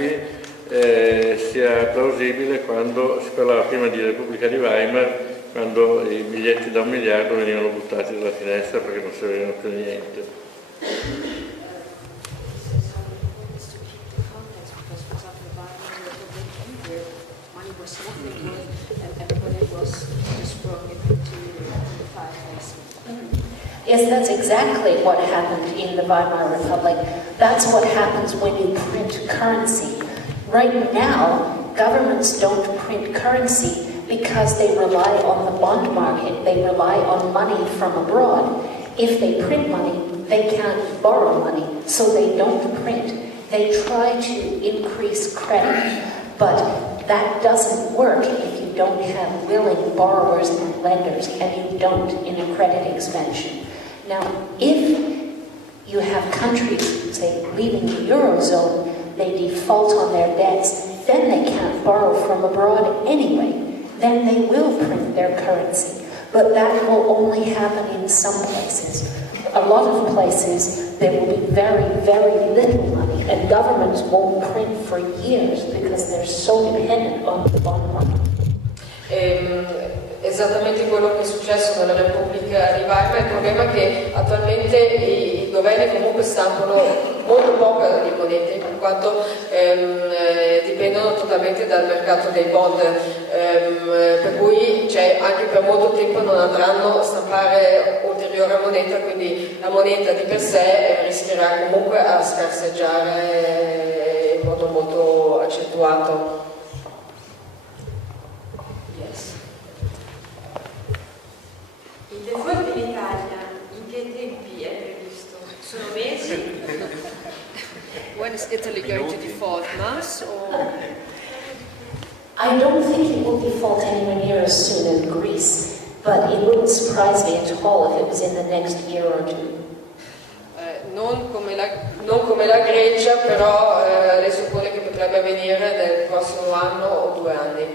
tempi sia plausibile quando si parlava prima di Repubblica di Weimar, quando i biglietti da 1 miliardo venivano buttati dalla finestra perché non servivano più a niente. Yes, that's exactly what happened in the Weimar Republic. That's what happens when you print currency. Right now, governments don't print currency because they rely on the bond market. They rely on money from abroad. If they print money, they can't borrow money, so they don't print. They try to increase credit, but that doesn't work if you don't have willing borrowers and lenders, and you don't in a credit expansion. Now, if you have countries, say, leaving the Eurozone, they default on their debts, then they can't borrow from abroad anyway. Then they will print their currency. But that will only happen in some places. A lot of places, there will be very, very little money, and governments won't print for years because they're so dependent on the bond market. Esattamente quello che è successo nella Repubblica di Weimar. Il problema è che attualmente i governi comunque stampano molto poco di monete, in quanto dipendono totalmente dal mercato dei bond, per cui anche per molto tempo non andranno a stampare ulteriore moneta, quindi la moneta di per sé rischierà comunque a scarseggiare in modo molto accentuato. Il default in Italia in che tempi è previsto? Sono mesi? When is Italy going to default? Months or? I don't think it will default anywhere near as soon as Greece, but it wouldn't surprise me at all if it was in the next year or two. Non come la Grecia, però lei suppone che potrebbe avvenire nel prossimo anno o 2 anni.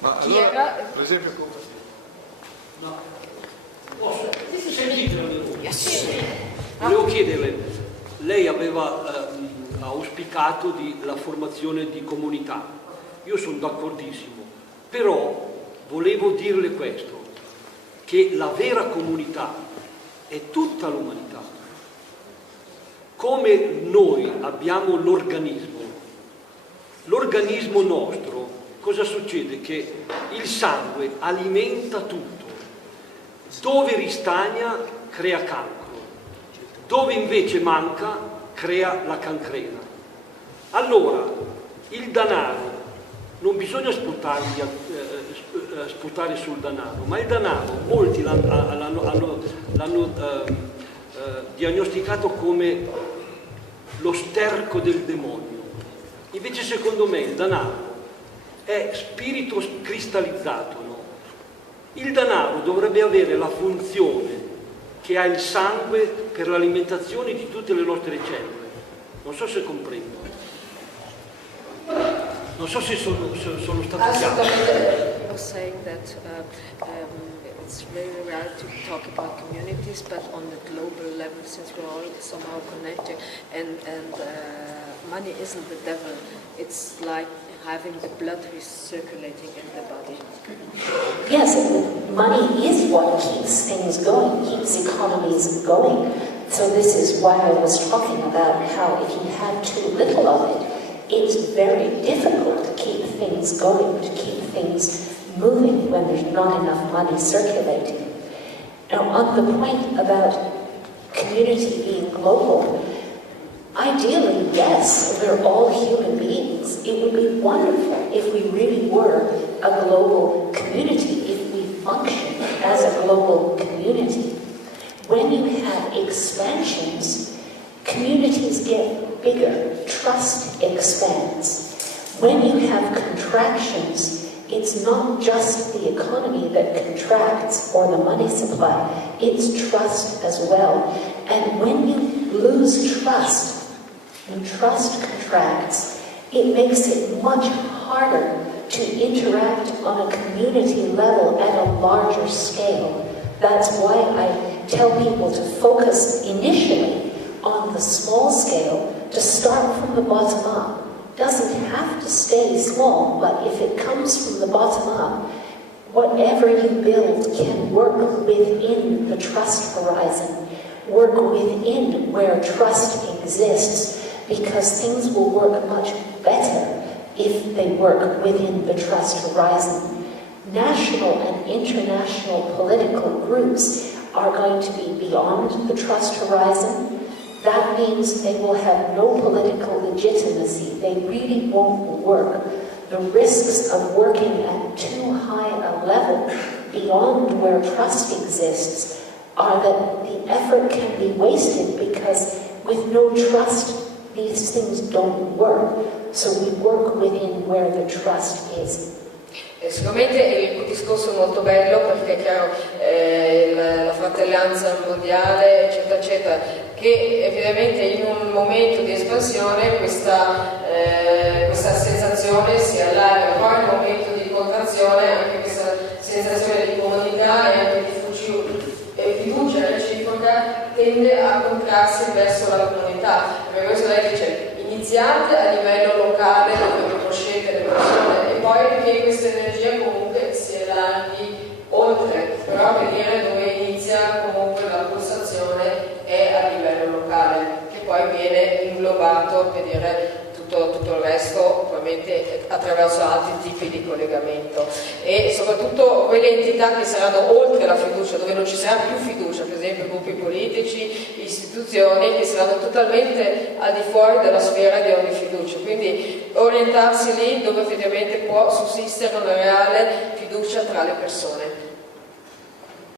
Ma allora, per esempio, no. Posso? Sentitelo. Volevo chiederle, lei aveva auspicato la formazione di comunità. Io sono d'accordissimo, però volevo dirle questo, che la vera comunità è tutta l'umanità. Come noi abbiamo l'organismo nostro, cosa succede? Che il sangue alimenta tutto. Dove ristagna crea cancro, dove invece manca crea la cancrena. Allora, il denaro, non bisogna sputare sul denaro, ma il denaro molti l'hanno diagnosticato come lo sterco del demonio. Invece secondo me il denaro è spirito cristallizzato, no? Il denaro dovrebbe avere la funzione che ha il sangue per l'alimentazione di tutte le nostre cellule. Non so se comprendo. Non so se sono stato chiaro. I was saying that it's very rare to talk about communities, but on the global level, since we're all somehow connected, and money isn't the devil. It's like having the blood recirculating in the body. Yes, money is what keeps things going, keeps economies going. So this is why I was talking about how if you have too little of it, it's very difficult to keep things going, to keep things moving when there's not enough money circulating. Now, on the point about community being global, ideally, yes, we're all human beings. It would be wonderful if we really were a global community, if we functioned as a global community. When you have expansions, communities get bigger, trust expands. When you have contractions, it's not just the economy that contracts or the money supply, it's trust as well. And when you lose trust, when trust contracts, it makes it much harder to interact on a community level at a larger scale. That's why I tell people to focus initially on the small scale, to start from the bottom up doesn't have to stay small, but if it comes from the bottom up, whatever you build can work within the trust horizon, work within where trust exists, because things will work much better if they work within the trust horizon. National and international political groups are going to be beyond the trust horizon. That means they will have no political legitimacy. They really won't work. The risks of working at too high a level beyond where trust exists are that the effort can be wasted, because with no trust, these things don't work. So we work within where the trust is. Sicuramente il discorso è molto bello, perché è chiaro la fratellanza mondiale, eccetera, eccetera, che ovviamente in un momento di espansione questa sensazione si allarga, poi in un momento di contrazione anche questa sensazione di comunità e anche di fiducia reciproca tende a contrarsi verso la comunità. Per questo lei dice: iniziate a livello locale dove conoscete le persone, e poi che questa energia comunque si allarghi oltre, però per dire dove inizia comunque la pulsazione è a livello locale, che poi viene inglobato, per dire, tutto il resto ovviamente attraverso altri tipi di collegamento, e soprattutto quelle entità che saranno oltre la fiducia, dove non ci sarà più fiducia, per esempio gruppi politici, istituzioni, che saranno totalmente al di fuori della sfera di ogni fiducia, quindi orientarsi lì dove effettivamente può sussistere una reale fiducia tra le persone.